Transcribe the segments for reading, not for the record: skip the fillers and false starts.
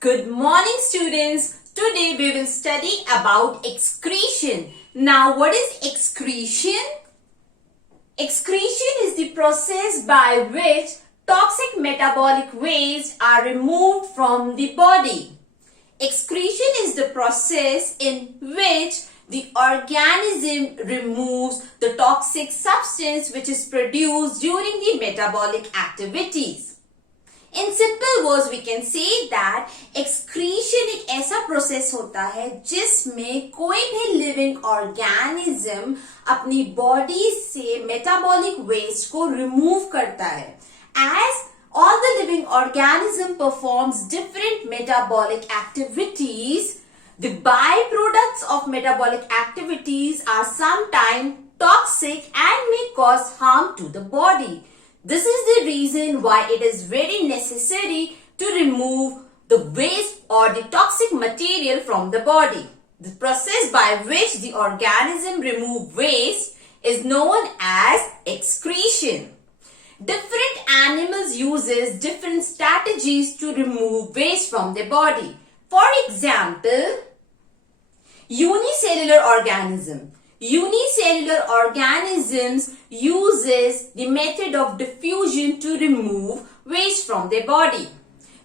Good morning, students. Today we will study about excretion. Now, what is excretion? Excretion is the process by which toxic metabolic waste are removed from the body. Excretion is the process in which the organism removes the toxic substance which is produced during the metabolic activities. In simple words, we can say that excretion एक ऐसा process होता है जिसमें कोई भी living organism अपनी body से metabolic waste को remove करता है. As all the living organism performs different metabolic activities, the byproducts of metabolic activities are sometimes toxic and may cause harm to the body. This is the reason why it is very necessary to remove the waste or the toxic material from the body. The process by which the organism remove waste is known as excretion. Different animals uses different strategies to remove waste from their body. For example, unicellular organism. Unicellular organisms uses the method of diffusion to remove waste from their body.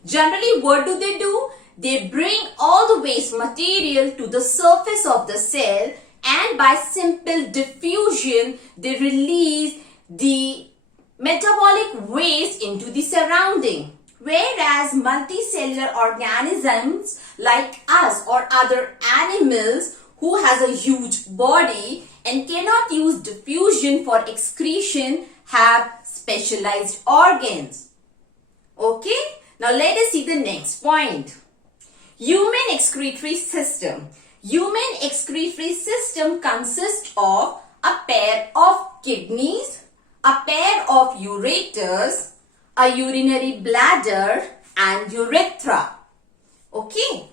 Generally, what do? They bring all the waste material to the surface of the cell, and by simple diffusion, they release the metabolic waste into the surrounding. Whereas multicellular organisms like us or other animals who has a huge body and cannot use diffusion for excretion have specialized organs. Okay, now let us see the next point. Human excretory system. Human excretory system consists of a pair of kidneys, a pair of ureters, a urinary bladder and urethra. Okay.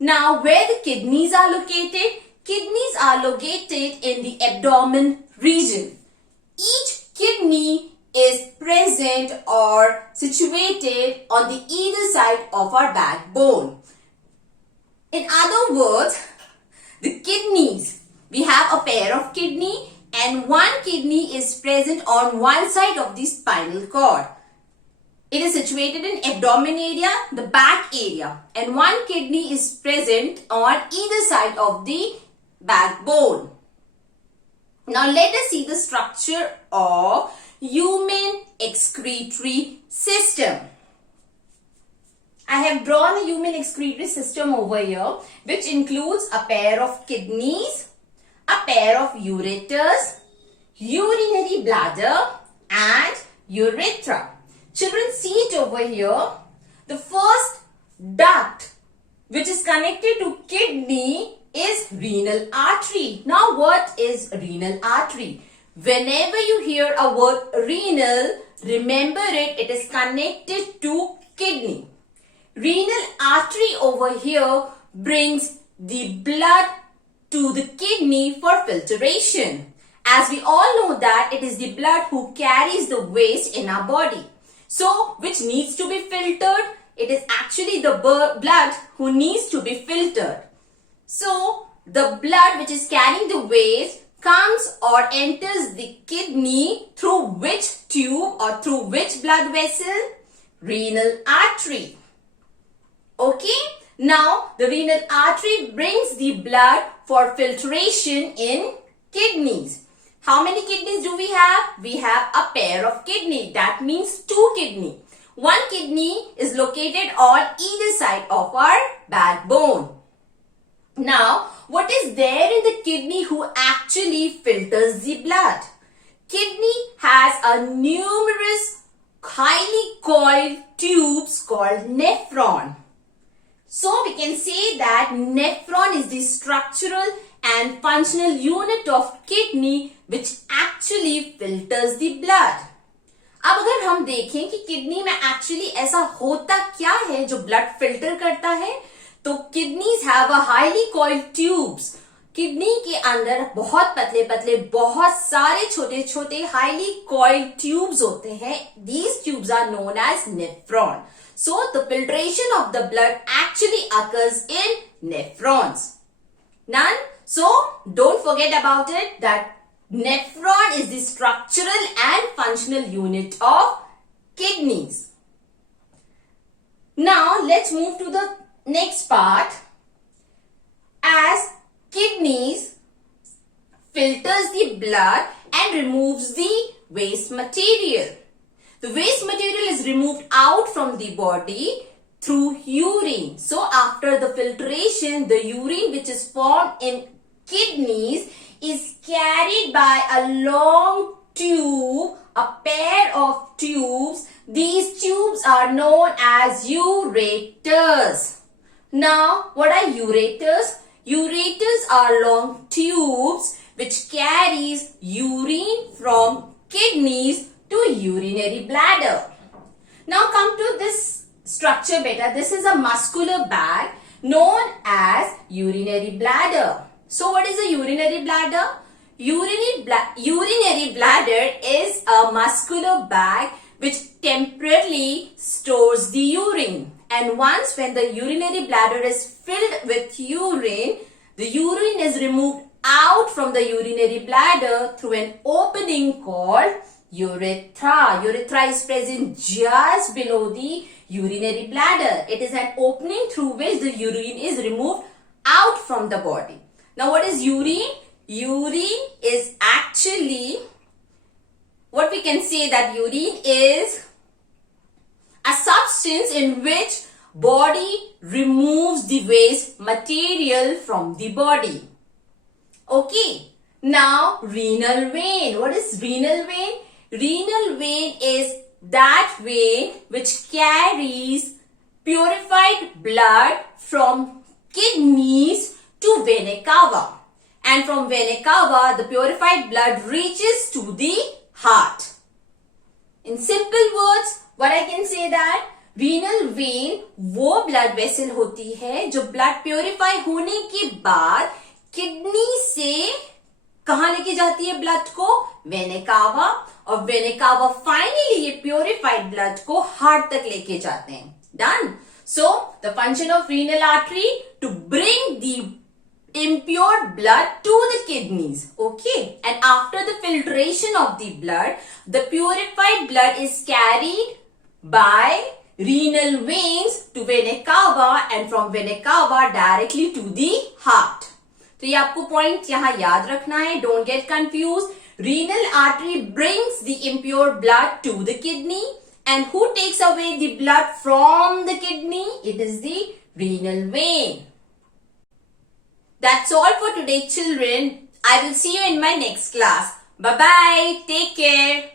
Now, where the kidneys are located? Kidneys are located in the abdomen region. Each kidney is present or situated on the either side of our backbone. In other words, the kidneys, we have a pair of kidney and one kidney is present on one side of the spinal cord. It is situated in abdomen area, the back area, and one kidney is present on either side of the backbone. Now let us see the structure of human excretory system. I have drawn a human excretory system over here, which includes a pair of kidneys, a pair of ureters, urinary bladder and urethra. Children, see it over here. The first duct which is connected to kidney is renal artery. Now, what is renal artery? Whenever you hear a word renal, remember it is connected to kidney. Renal artery over here brings the blood to the kidney for filtration. As we all know that it is the blood who carries the waste in our body. So, which needs to be filtered? It is actually the blood who needs to be filtered. So, the blood which is carrying the waste comes or enters the kidney through which tube or through which blood vessel? Renal artery. Okay? Now, the renal artery brings the blood for filtration in kidneys. How many kidneys do we have? We have a pair of kidney. That means two kidney. One kidney is located on either side of our backbone. Now, what is there in the kidney who actually filters the blood? Kidney has a numerous highly coiled tubes called nephron. So, we can say that nephron is the structural and functional unit of kidney which actually filters the blood. अब अगर हम देखें कि kidney में actually ऐसा होता क्या है जो ब्लड फिल्टर करता है, तो kidneys have a highly coiled tubes. Kidney के अंदर बहुत पतले पतले बहुत सारे छोटे छोटे हाईली कॉइल्ड ट्यूब्स होते हैं. These tubes are known as nephron. So the filtration of the blood actually occurs in nephrons. None? So don't forget about it that nephron is the structural and functional unit of kidneys. Now let's move to the next part. As kidneys filters the blood and removes the waste material. The waste material is removed out from the body through urine. So after the filtration, the urine which is formed in kidneys is carried by a long tube, a pair of tubes. These tubes are known as ureters. Now, what are ureters? Ureters are long tubes which carries urine from kidneys to urinary bladder. Now come to this structure beta. This is a muscular bag known as urinary bladder. So what is a urinary bladder? Urinary bladder is a muscular bag which temporarily stores the urine. And once when the urinary bladder is filled with urine, the urine is removed out from the urinary bladder through an opening called urethra. Urethra is present just below the urinary bladder. It is an opening through which the urine is removed out from the body. Now what is urine? Urine is actually, what we can say that urine is a substance in which body removes the waste material from the body. Okay. Now renal vein. What is renal vein? Renal vein is that vein which carries purified blood from kidneys to vena cava. And from vena cava, the purified blood reaches to the heart. In simple words, what I can say that renal vein वो blood vessel होती है जो blood purify होने के बाद kidney से कहाँ लेके जाती है blood को? Vena cava. और वेना कावा finally ये purified blood को heart तक लेके जाते हैं. Done. So the function of renal artery to bring the impure blood to the kidneys. Okay. And after the filtration of the blood, the purified blood is carried by renal veins to vena cava and from vena cava directly to the heart. तो ये आपको point यहाँ याद रखना है. Don't get confused. Renal artery brings the impure blood to the kidney. And who takes away the blood from the kidney? It is the renal vein. That's all for today, children. I will see you in my next class. Bye-bye. Take care.